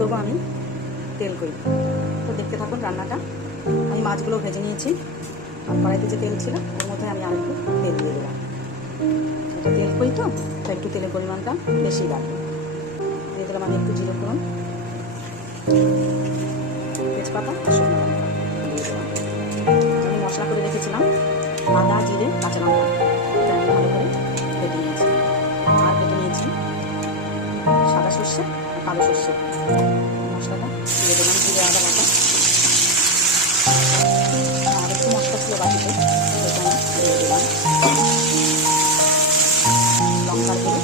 করবো আমি তেল কই। তো দেখতে থাকুন রান্নাটা। আমি মাছগুলো ভেজে নিয়েছি, আর কড়াইতে যে তেল ছিল ওর মধ্যে আমি আরেকটু তেল দিয়ে দিলাম। এটা তেল কই তো একটু তেলের পরিমাণটা বেশি লাগবে। দিয়ে দিলাম আমি একটু জিরে ফোড়ন, তেজপাতা আর শুকনো লঙ্কা দিয়ে দিলাম। আমি মশলা করে রেখেছিলাম আদা, জিরে, কাঁচা লঙ্কা, এটা আমি ভালো করে কেটে নিয়েছি। আর কেটে নিয়েছি সাদা সর্ষে আর কালো সর্ষে। মশলাটা দিয়ে দিলাম, জিরে আদা বাটা। আর একটু মশলা ছিল বাটিতে, সেটা আমি দিয়ে দিলাম। লঙ্কার গুঁড়ো,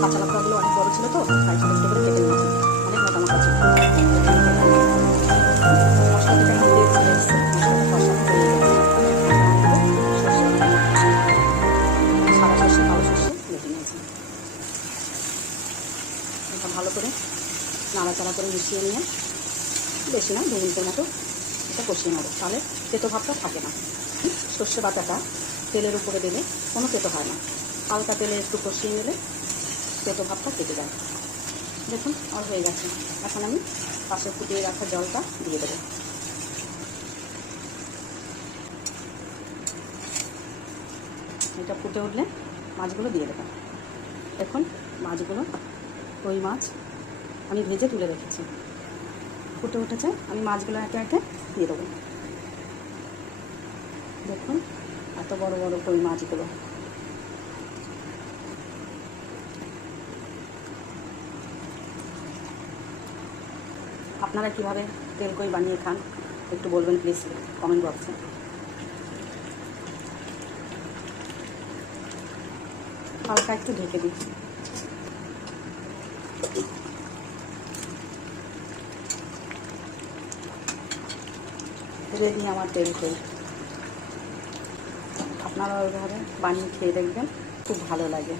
কাঁচা লঙ্কাগুলো অনেক বড় ছিল তো তাই ছোটো ছোটো করে কেটে নিয়েছি, অনেক মোটা মোটা ছিল। মশলা থেকে আমার তেল ছেড়ে এসছে, মশলাটা কষানো হয়ে গেছে। সাদা সর্ষে কালো সর্ষে বেটে নিয়েছি। এটা ভালো করে নাড়াচাড়া করে মিশিয়ে নিয়ে বেশি না 2 মিনিটের মতো এটা কষিয়ে নেবো, তাহলে তেতো ভাবটা থাকে না। সর্ষে বাটাটা তেলের উপরে দিলে কোনো তেতো হয় না, হালকা তেলে একটু কষিয়ে নিলে তেতো ভাবটা কেটে যায়। দেখুন আর হয়ে গেছে। এখন আমি পাশে ফুটিয়ে রাখা জলটা দিয়ে দেবো। এটা ফুটে উঠলে মাছগুলো দিয়ে দেবো। দেখুন মাছগুলো, কই মাছ আমি ভেজে তুলে রেখেছি, ফুটে উঠেছে। আমি মাছগুলো একে একে দিয়ে দেবো। দেখুন এত বড় বড় কই মাছগুলো। আপনারা কীভাবে তেল কই বানিয়ে খান একটু বলবেন প্লিজ কমেন্ট বক্সে। হালকা একটু ঢেকে দিই। রেডি আমার তেল কই। আপনারা ওইভাবে বানিয়ে খেয়ে দেখবেন, খুব ভালো লাগে।